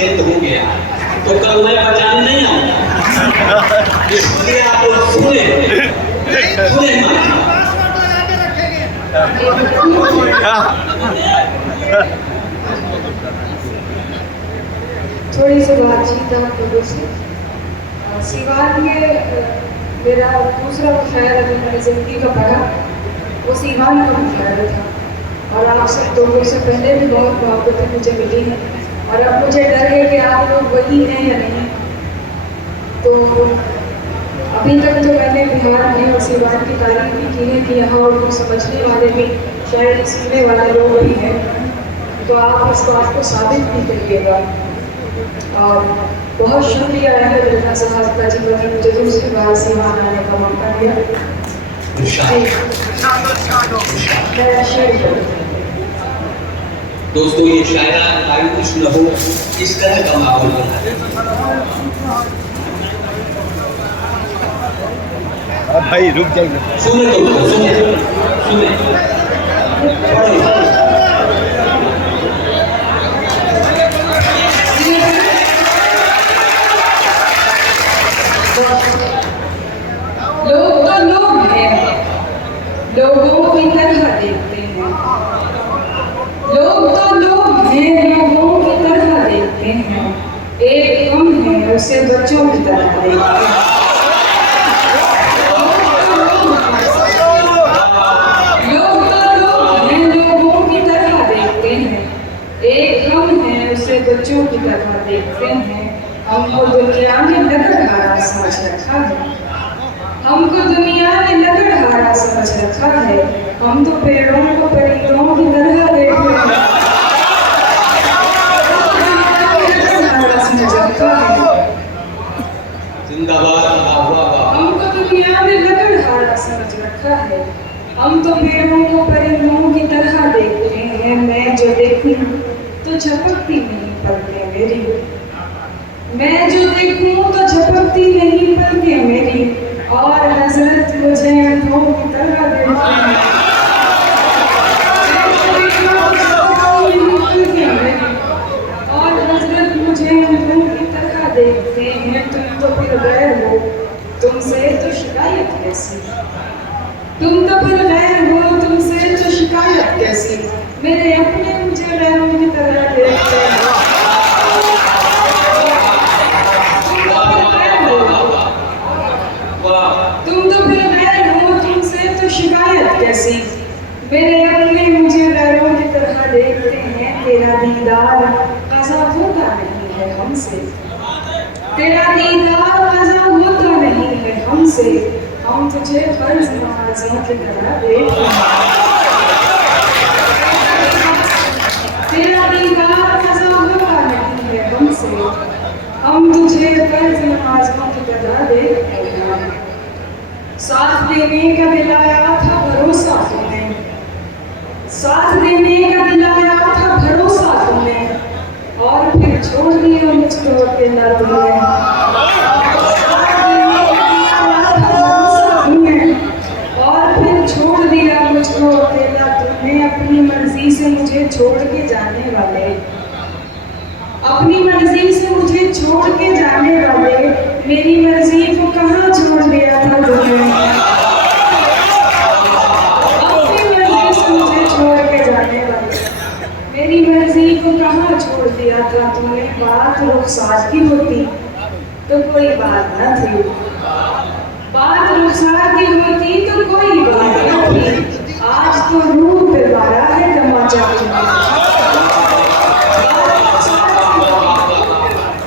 Set हो गया, तो कल मैं बचाने नहीं आऊंगा। इसलिए आप लोग सुने थोड़ी सी बातचीत आप लोगों से। सीवान में मेरा दूसरा मुशायरा जो मैंने जिंदगी का पढ़ा वो सीवान का मुशायरा था, और आप सब लोगों से पहले भी बहुत मोहब्बतें मुझे मिली हैं, और अब मुझे डर है कि आप लोग वही हैं या नहीं। तो अभी तक तो मैंने बिहार में और सीवान की तारीफ भी की है कि यहाँ उनको समझने वाले भी शायद सुनने वाले लोग भी हैं, तो आप इस बात को साबित भी करिएगा। और बहुत शुक्रिया है बिल्ला साहब का जिन्होंने मुझे दूसरी बार सीवान आने का मौका दिया। दोस्तों, ये शायरा मायूस न हो, इस तरह का माहौल बना। भाई रुक जाइए, सुने तो सुने लोग तो लोग हैं, लोगों की तरह देखते हैं। लोग तो लोग हैं, लोगों की तरह देखते हैं। एक हम है, उसे बच्चों की तरह देखते हैं। लोग तो लोग हैं, लोगों की तरह देखते हैं। एक हम है, उसे बच्चों की तरह देखते हैं। हमको दुनिया में लकड़हारा समझ रखा है, हमको दुनिया ने लकड़हारा समझ रखा है। हम तो पेड़ों को परिंदों की तरह देखते हैं। हमको दुनिया में लकड़हारा समझ रखा है, हम तो पेड़ों को परिंदों की तरह देखते हैं। मैं जो देखूं तो झपकती नहीं पलकें मेरी, मैं जो देखूं तो झपकती नहीं पलकें मेरी, और हजरत मुझे अंधों की तरह देखते हैं। और हजरत मुझे अंधों की तरह देखते हैं। तुम तो फिर गैर हो, तुमसे तो शिकायत कैसी, तुम तो फिर गैर हो, तुमसे तो शिकायत कैसी। मेरे अपने मुझे गैरों की तरह देखते हैं। तुम तो फिर गैर हो, तुमसे तो शिकायत कैसी। मेरे अपने मुझे गैरों की तरह देखते हैं। तेरा दीदार कज़ा होता नहीं है हमसे, तेरा दीदार कज़ा होता नहीं है हमसे। हम तुझे फर्ज नमाज़ों की तरह देखते हैं। तेरा दीदार कज़ा होता नहीं है हमसे, हम तुझे फर्ज नमाज़ों की तरह देखते हैं। साथ देने का दिलाया था भरोसा तुमने, साथ देने का दिलाया था भरोसा तुमने, और फिर छोड़ दिया मुझको अकेला तुमने। और फिर छोड़ दिया मुझको अकेला तुमने। अपनी मर्जी से मुझे छोड़ के जाने वाले, अपनी मर्जी से मुझे छोड़ के जाने वाले, मेरी मर्जी को कहाँ छोड़ दिया था तुमने। अपनी मर्जी से मुझे छोड़ के जाने वाले, मेरी मर्जी को कहाँ छोड़ दिया था तुमने। बात रुखसार की होती तो कोई बात न थी, बात रुखसार की होती तो कोई बात न थी। आज तो रूह पे मारा है तमाचा तुमने,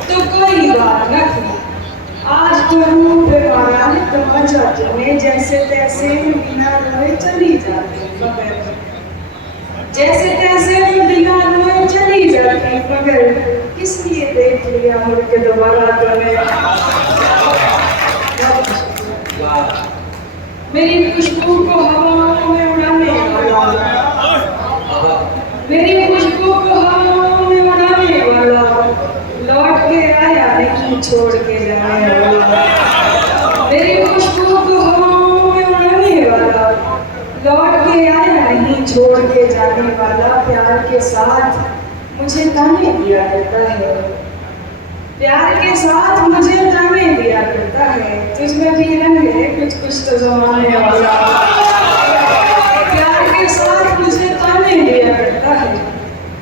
तो कोई बात न थी। आज तो रूह पे मारा है तमाचा तुमने। जैसे तैसे बिना रोए चली जाती मगर, जैसे तैसे बिना रोए चली जाती मगर, किस लिए देख लिया मुड़ के दोबारा तुमने। मेरी खुशबू को हवाओं में उड़ाने वाला, मेरी खुशबू को हवाओं में उड़ाने वाला, लौट के आया नहीं छोड़ के जाने वाला। मेरी खुशबू को हवाओं में उड़ाने वाला, लौट के आया नहीं छोड़ के जाने वाला। प्यार के साथ मुझे ताने दिया करता है, प्यार के साथ मुझे ताने दिया करता है, तुझमें भी रंग है कुछ कुछ तो जमाने वाला। प्यार के साथ मुझे ताने दिया करता है,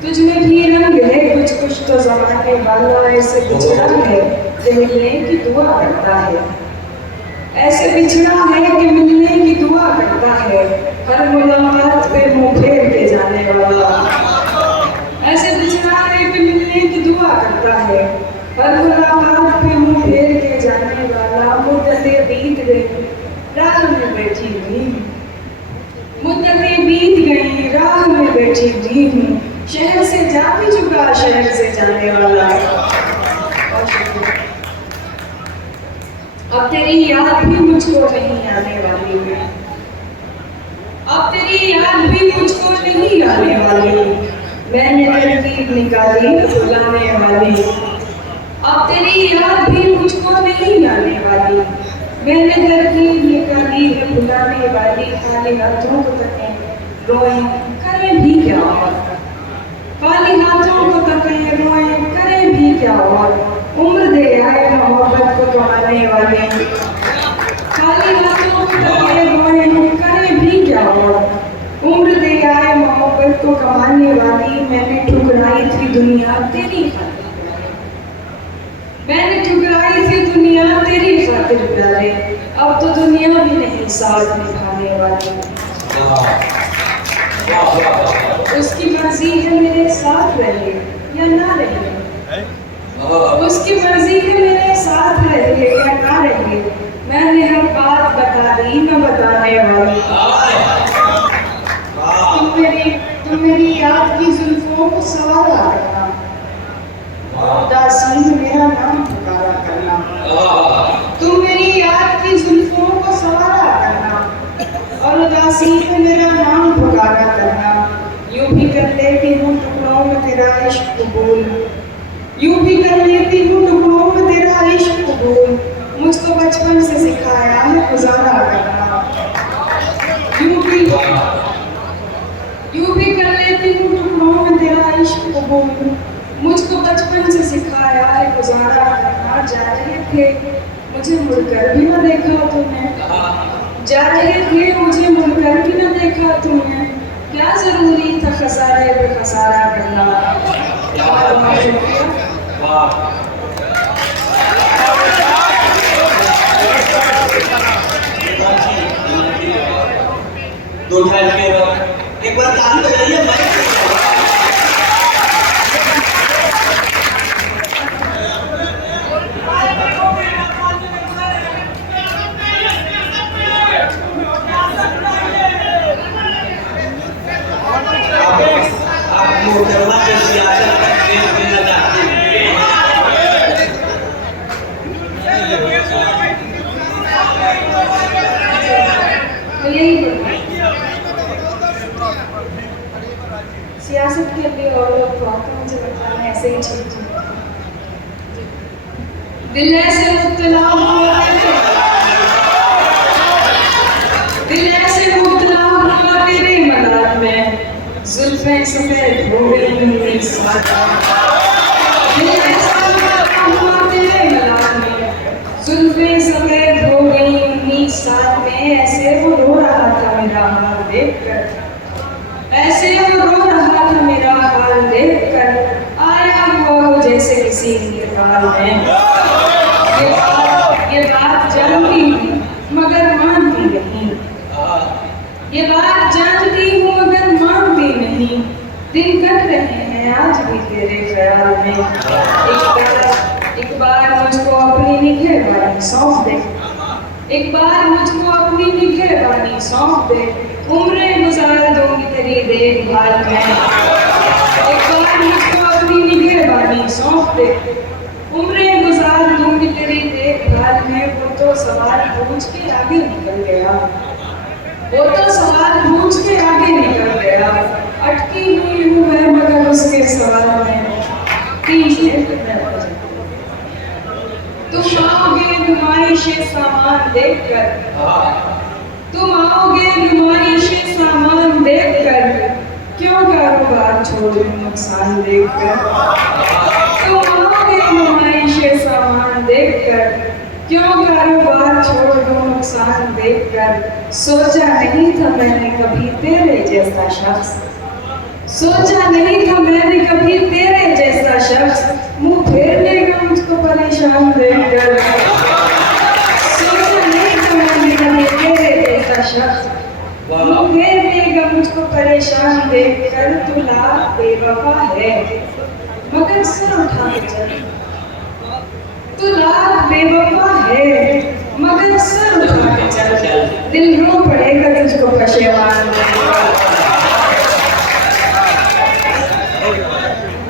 तुझमें भी रंग है कुछ कुछ तो जमाने वाला। ऐसे बिछड़ा है कि मिलने की दुआ करता है, ऐसे बिछड़ा है कि मिलने की दुआ करता है, हर मुलाकात पे मुंह फेर के जाने वाला। ऐसे बिछड़ा है कि मिलने की दुआ करता है, हर मुलाकात पे मुंह फेर के जाने वाला। मुद्दतें बीत गई राह में बैठी हुई, मुद्दतें बीत गई राह में बैठी हुई हूँ, शहर से जा भी चुका शहर से जाने वाला। अब तेरी याद भी मुझको नहीं आने वाली है, अब तेरी याद भी मुझको नहीं आने वाली। मैंने तरकीब निकाली भुलाने वाली, अब तेरी याद भी मुझको नहीं आने वाली। मैंने तरकीब निकाली है भुलाने वाली। खाली हाथों को तकें रोएं करें भी क्या और, खाली हाथों को तकें रोएं करें भी क्या और, उम्र दे आए मोहब्बत को कमाने वाले। खाली हाथों को तकें रोएं करें भी क्या और, उम्र दे आए मोहब्बत को कमाने वाली। मैंने ठुकराई थी दुनिया तेरी खातिर, मैंने ठुकराई थी दुनिया तेरी खातिर प्यारे, अब तो दुनिया भी नहीं साथ निभाने वाली। उसकी मर्जी है मेरे साथ रहे या ना रहे, उसकी मर्जी है मेरे साथ रहे या ना रहे। मैंने हर बात बता दी न बताने वाली। तुम मेरी याद की जुल्फों को सवारा करना, उदासी में मेरा नाम पुकारा करना। तुम मेरी याद की जुल्फों को सवारा करना और उदासी में मेरा नाम पुकारा करना। यूं भी कर लेती हूँ टुकड़ों में तेरा इश्क कबूल, यूं भी कर लेती हूँ टुकड़ों में तेरा इश्क कबूल। मुझको बचपन से सिखाया है गुजारा करना, यूं भी कर लेती हूँ टुकड़ों में तेरा इश्क कबूल। मुझको बचपन से सिखाया है गुजारा करना। जा रहे थे मुझे मुड़कर भी न देखा तुमने, जा रहे थे मुझे मुड़कर भी न देखा तुमने। क्या जरूरी था खसारे पे खसारा करना। एक बार ताली बजाइए। सियासत के लिए और लोग बहुत मुझे लगता है ऐसे ही चीज दिल ऐसे मुब्तला हुआ, दिल ऐसे मुब्तला हुआ तेरे मलाल में, जुल्फें सफेद हो गई मेरी साथ। दिल ऐसे मुब्तला हुआ तेरे मलाल में, जुल्फें सफेद हो गई मेरी साथ में। ऐसे वो रो रहा था मेरा हाल देखकर, ऐसे वो रो रहा था मेरा हाल देखकर। आया हुआ हो जैसे किसी इंतकाल में। ये बात जानती हूँ मगर मानती नहीं, ये बात जानती हूँ मगर मानती नहीं। दिन कट रहे हैं आज भी तेरे ख्याल में। एक बार मुझको अपनी निगहबानी सौंप दे, एक बार मुझको अपनी निगहबानी सौंप दे। उम्रें गुजार दूंगी तेरी देखभाल में। एक बार मुझको अपनी निगहबानी सौंप दे, उम्रें गुजार दूंगी तेरी देखभाल में। वो तो सवाल पूछ के आगे निकल गया, वो तो सवाल पूछ के आगे निकल गया। अटकी हुई हूँ मैं मगर उसके सवाल में तुम आओगे नुमाइश सामान देखकर, तुम आओगे नुमाइश सामान देखकर। क्यों कारोबार छोड़ नुकसान देखकर। तुम आओगे नुमाइश क्यों कारोबार छोड़ दूं नुकसान देखकर, सोचा नहीं था मैंने कभी तेरे जैसा शख्स, सोचा नहीं था मैंने कभी तेरे जैसा शख्स, मुंह फेर लेगा मुझको परेशान देखकर, सोचा नहीं था मैंने कभी तेरे जैसा शख्स, मुंह फेर लेगा मुझको परेशान देखकर, तू लाख बेवफा है मगर सर उठा के चल, तू लाख बेवफा है मगर सर उठा के चल, दिल रो पड़ेगा तुझको फशेवा